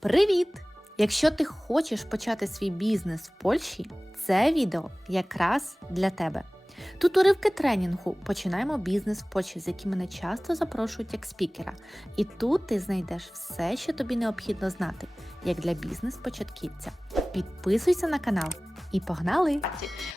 Привіт! Якщо ти хочеш почати свій бізнес в Польщі, це відео якраз для тебе. Тут уривки тренінгу Починаємо бізнес в Польщі, з яким мене часто запрошують як спікера. І тут ти знайдеш все, що тобі необхідно знати, як для бізнес-початківця. Підписуйся на канал і погнали!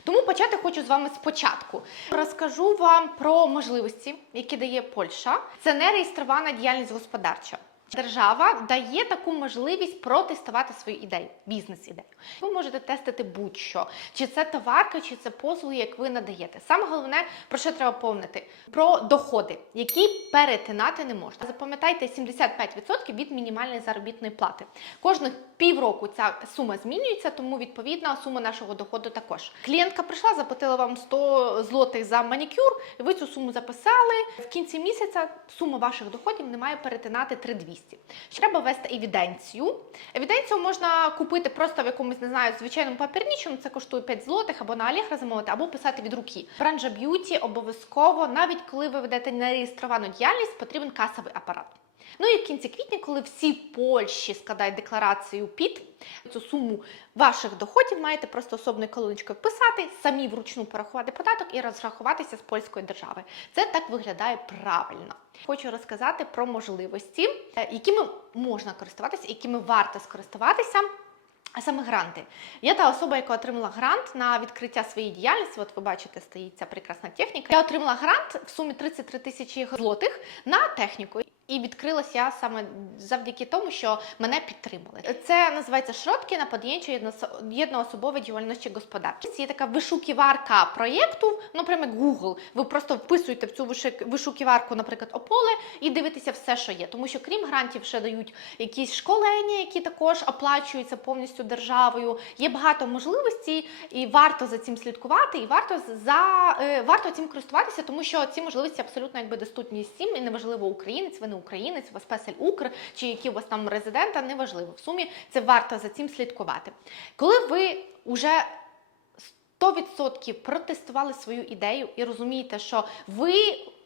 Тому почати хочу з вами спочатку. Розкажу вам про можливості, які дає Польща. Це не реєстрована діяльність господарча. Держава дає таку можливість протестувати свою ідею, бізнес-ідею. Ви можете тестити будь-що, чи це товарка, чи це послуги, як ви надаєте. Саме головне, про що треба помнити? Про доходи, які перетинати не можна. Запам'ятайте 75% від мінімальної заробітної плати. Кожних півроку ця сума змінюється, тому відповідна сума нашого доходу також. Клієнтка прийшла, заплатила вам 100 злотих за манікюр, і ви цю суму записали. В кінці місяця сума ваших доходів не має перетинати 3200. Ще Треба ввести евіденцію. Евіденцію можна купити просто в якомусь, не знаю, звичайному папірнічому, це коштує 5 злотих, або на Allegro замовити, або писати від руки. Бранжа б'юті обов'язково, навіть коли ви ведете нереєстровану діяльність, потрібен касовий апарат. Ну і в кінці квітня, коли всі Польщі складають декларацію ПІТ, цю суму ваших доходів маєте просто особною колоночкою вписати, самі вручну порахувати податок і розрахуватися з польської держави. Це так виглядає правильно. Хочу розказати про можливості, е, якими можна користуватися, якими варто скористуватися. А саме гранти. Я та особа, яка отримала грант на відкриття своєї діяльності. От ви бачите, стоїть ця прекрасна техніка. Я отримала грант в сумі 33 тисячі злотих на техніку. І відкрилася саме завдяки тому, що мене підтримали. Це називається шротки на подіянчу єдноособової діяльності господарки. Є така вишуківарка проєкту, ну прямо як Google. Ви просто вписуєте в цю вишуківарку, наприклад, ополе, і дивитеся все, що є. Тому що крім грантів, ще дають якісь школення, які також оплачуються повністю державою. Є багато можливостей, і варто за цим слідкувати, і варто за е, варто цим користуватися, тому що ці можливості абсолютно якби доступні всім, і неважливо українець, ви не українець, у вас песель Укр, чи які у вас там резидента, неважливо. В сумі це варто за цим слідкувати. Коли ви вже 100% протестували свою ідею і розумієте, що ви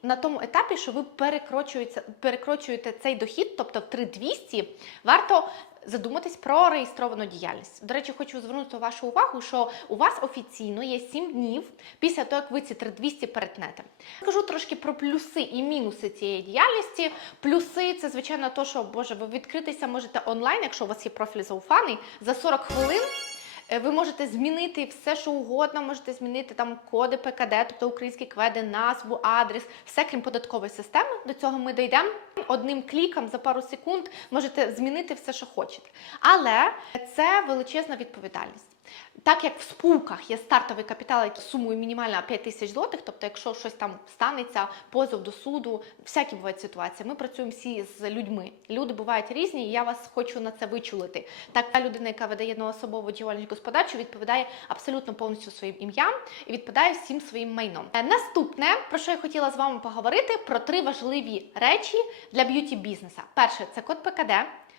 на тому етапі, що ви перекрочуєте, перекрочуєте цей дохід, тобто в 3200, варто задуматись про реєстровану діяльність. До речі, хочу звернути вашу увагу, що у вас офіційно є 7 днів після того, як ви ці 3200 перетнете. Скажу трошки про плюси і мінуси цієї діяльності. Плюси це, звичайно, то, що Боже, ви відкритися можете онлайн, якщо у вас є профіль зауфаний, за 40 хвилин. Е, Ви можете змінити все, що угодно, можете змінити там коди ПКД, тобто українські кведи, назву, адрес, все крім податкової системи. До цього ми дійдемо. Одним кліком за пару секунд можете змінити все, що хочете. Але це величезна відповідальність. Так як в спілках є стартовий капітал, який сумою мінімально 5 тисяч злотих, тобто, якщо щось там станеться, позов до суду, всякі бувають ситуації. Ми працюємо всі з людьми. Люди бувають різні, і я вас хочу на це вичулити. Так, та людина, яка видає на особову діяльність господарчу, відповідає абсолютно повністю своїм ім'ям і відповідає всім своїм майном. Е, Наступне, про що я хотіла з вами поговорити, про три важливі речі для б'юті бізнеса. Перше це код ПКД.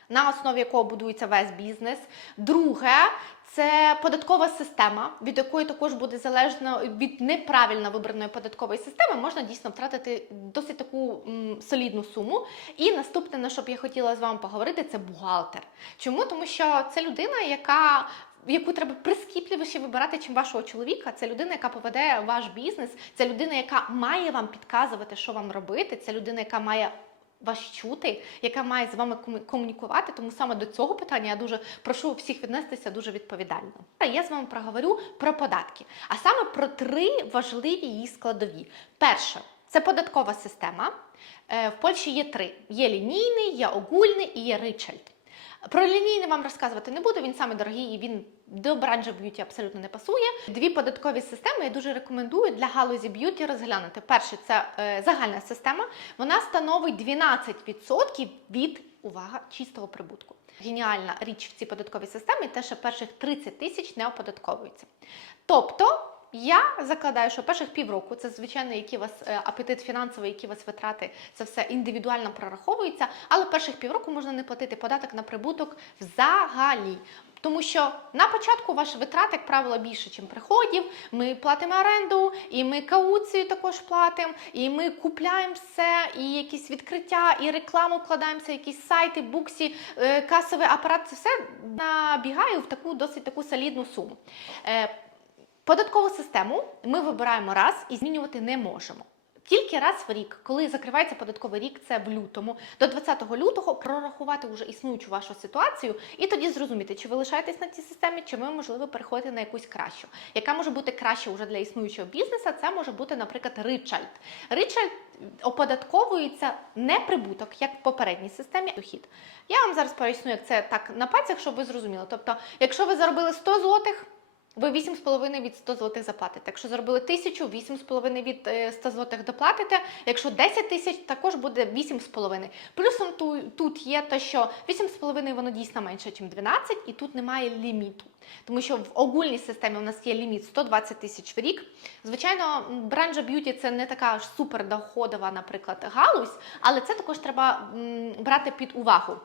На основі якого будується весь бізнес. Друге, це податкова система, від якої також буде залежно від неправильно вибраної податкової системи, можна дійсно втратити досить таку м, солідну суму. І наступне, на що б я хотіла з вами поговорити, це бухгалтер. Чому? Тому що це людина, яка яку треба прискіпливіше вибирати, чим вашого чоловіка. Це людина, яка поведе ваш бізнес, це людина, яка має вам підказувати, що вам робити. Це людина, яка має вас чути, яка має з вами комунікувати. Тому саме до цього питання я дуже прошу всіх віднестися дуже відповідально. Я з вами проговорю про податки, а саме про три важливі її складові. Перше це податкова система. Е, В Польщі є три: є лінійний, є огульний і є ричальд. Про лінійний вам розказувати не буду, він саме дорогий і він до бранжу б'юті абсолютно не пасує. Дві податкові системи я дуже рекомендую для галузі б'юті розглянути. Перше це е, загальна система. Вона становить 12% від увага чистого прибутку. Геніальна річ в цій податковій системі те, що перших 30 тисяч не оподатковується. Тобто. Я закладаю, що перших півроку це звичайно, який у вас е, апетит фінансовий, які у вас витрати, це все індивідуально прораховується. Але перших півроку можна не платити податок на прибуток взагалі. Тому що на початку ваш витрат, як правило, більше, ніж приходів. Ми платимо оренду, і ми кауцію також платимо, і ми купляємо все, і якісь відкриття, і рекламу вкладаємося, якісь сайти, буксі, е, касовий апарат. Це все набігає в таку досить таку солідну суму. Податкову систему ми вибираємо раз і змінювати не можемо. Тільки раз в рік, коли закривається податковий рік, це в лютому, до 20 лютого прорахувати вже існуючу вашу ситуацію і тоді зрозуміти, чи ви лишаєтесь на цій системі, чи ви, можливо, переходите на якусь кращу. Яка може бути краще вже для існуючого бізнесу? Це може бути, наприклад, ричальд. Ричальд оподатковується не прибуток, як в попередній системі, дохід. Я вам зараз поясню, як це так на пальцях, щоб ви зрозуміли. Тобто, якщо ви заробили 100 злотих, ви 8,5 від 100 злотих заплатите. Якщо заробили 1000, 8,5 від е, 100 злотих доплатите. Якщо 10 тисяч, також буде 8,5. Плюсом ту- тут є те, що 8,5 воно дійсно менше, ніж 12, і тут немає ліміту. Тому що в огульній системі у нас є ліміт 120 тисяч в рік. Звичайно, бранжа б'юті це не така аж супердоходова, наприклад, галузь, але це також треба брати під увагу.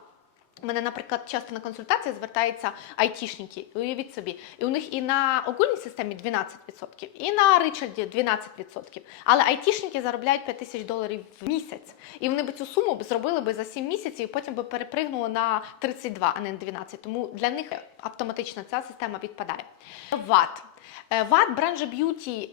Мене, наприклад, часто на консультації звертаються айтішники, уявіть собі. І у них і на огульній системі 12%, і на Ричарді 12%. Але айтішники заробляють 5 тисяч доларів в місяць. І вони б цю суму б зробили би за 7 місяців, і потім би перепригнули на 32, а не на 12. Тому для них автоматично ця система відпадає. ВАТ. Е, ВАТ бранжа б'юті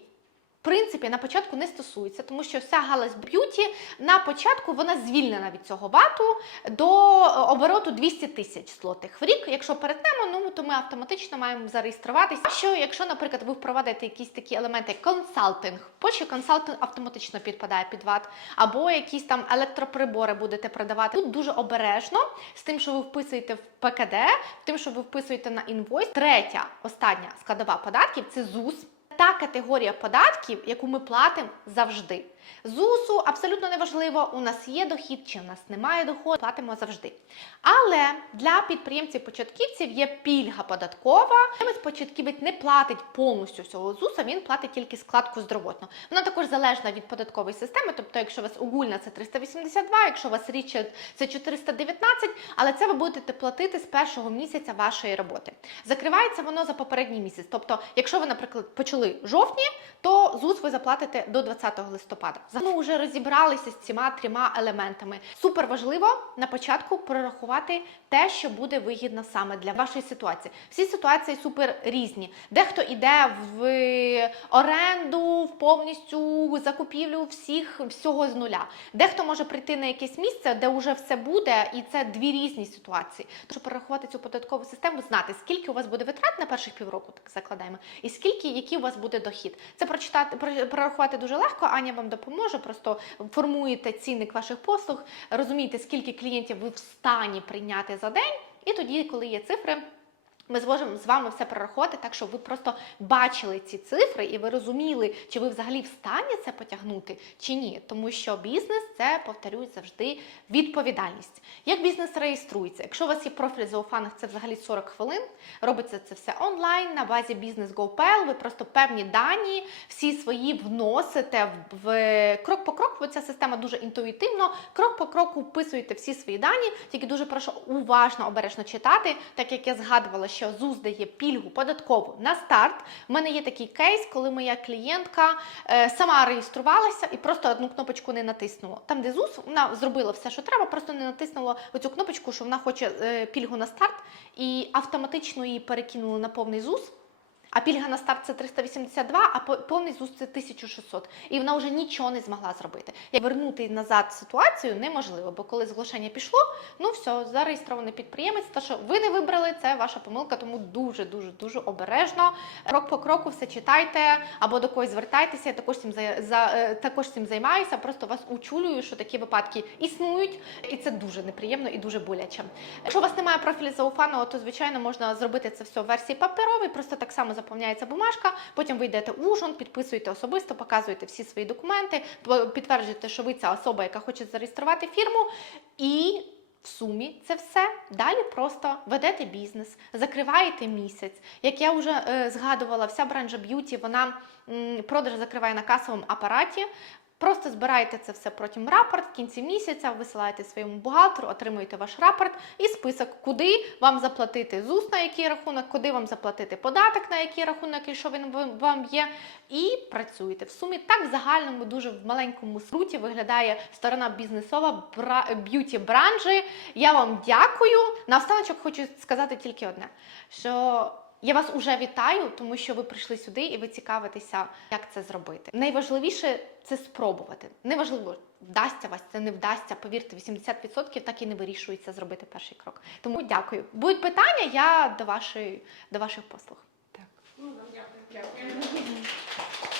принципі, на початку не стосується, тому що вся галузь б'юті на початку вона звільнена від цього вату до е, обороту 200 тисяч злотих в рік. Якщо перетнемо, ну то ми автоматично маємо зареєструватися. Що якщо, наприклад, ви впровадите якісь такі елементи, консалтинг, Польщі консалтинг автоматично підпадає під ват, або якісь там електроприбори будете продавати. Тут дуже обережно з тим, що ви вписуєте в ПКД, тим, що ви вписуєте на інвойс. Третя, остання складова податків це ЗУС та категорія податків, яку ми платимо завжди. ЗУСу абсолютно неважливо, у нас є дохід чи у нас немає доходу, платимо завжди. Але для підприємців-початківців є пільга податкова. Початківець не платить повністю всього ЗУСа, він платить тільки складку здоровотно. Вона також залежна від податкової системи, тобто, якщо у вас огульна це 382, якщо у вас річард це 419, але це ви будете платити з першого місяця вашої роботи. Закривається воно за попередній місяць. Тобто, якщо ви, наприклад, почали жовтні, то ЗУС ви заплатите до 20 листопада. Ми вже розібралися з цими трьома елементами. Супер важливо на початку прорахувати те, що буде вигідно саме для вашої ситуації. Всі ситуації супер різні. Дехто йде в оренду, в повністю закупівлю всіх всього з нуля. Дехто може прийти на якесь місце, де вже все буде, і це дві різні ситуації. Щоб прорахувати цю податкову систему, знати скільки у вас буде витрат на перших півроку, так закладаємо, і скільки який у вас буде дохід. Це прочитати прорахувати дуже легко. Аня вам допоможе. Просто формуєте цінник ваших послуг, розумієте, скільки клієнтів ви в стані прийняти за день, і тоді, коли є цифри. Ми зможемо з вами все прорахувати, так щоб ви просто бачили ці цифри і ви розуміли, чи ви взагалі в стані це потягнути чи ні. Тому що бізнес це повторюю завжди відповідальність. Як бізнес реєструється? Якщо у вас є профіль зауфаних, це взагалі 40 хвилин. Робиться це все онлайн на базі Business.go.pl. Ви просто певні дані всі свої вносите в, крок по кроку. Ця система дуже інтуїтивно. Крок по кроку вписуєте всі свої дані. Тільки дуже прошу уважно, обережно читати, так як я згадувала, що ЗУЗ дає пільгу податкову на старт. У мене є такий кейс, коли моя клієнтка е, сама реєструвалася і просто одну кнопочку не натиснула. Там, де ЗУС, вона зробила все, що треба, просто не натиснула оцю кнопочку, що вона хоче е, пільгу на старт, і автоматично її перекинули на повний ЗУС. А пільга на старт це 382, а по- повний ЗУС це 1600. І вона вже нічого не змогла зробити. Як вернути назад ситуацію неможливо, бо коли зголошення пішло, ну все, зареєстрований підприємець. Та що ви не вибрали, це ваша помилка, тому дуже дуже дуже обережно. Крок по кроку все читайте або до когось звертайтеся. Я також цим за, за е, також цим займаюся. Просто вас учулюю, що такі випадки існують, і це дуже неприємно і дуже боляче. Якщо у вас немає профілю зауфаного, то звичайно можна зробити це все в версії паперовій. Просто так само заповняється бумажка. Потім ви йдете ужин, підписуєте особисто, показуєте всі свої документи, підтверджуєте, що ви ця особа, яка хоче зареєструвати фірму, і В сумі це все. Далі просто ведете бізнес, закриваєте місяць. Як я вже е, згадувала, вся бранжа б'юті вона м, продаж закриває на касовому апараті. Просто збираєте це все протягом рапорт в кінці місяця, висилаєте своєму бухгалтеру, отримуєте ваш рапорт і список, куди вам заплатити ЗУС на який рахунок, куди вам заплатити податок, на який рахунок і що він вам є, і працюєте. В сумі так в загальному, дуже в маленькому скруті виглядає сторона бізнесова б'юті бранжі. Я вам дякую. Наостаночок хочу сказати тільки одне: що я вас уже вітаю, тому що ви прийшли сюди і ви цікавитеся, як це зробити. Найважливіше це спробувати. Неважливо, вдасться вас, це не вдасться. Повірте, 80% так і не вирішується зробити перший крок. Тому дякую. Будуть питання, я до вашої до ваших послуг.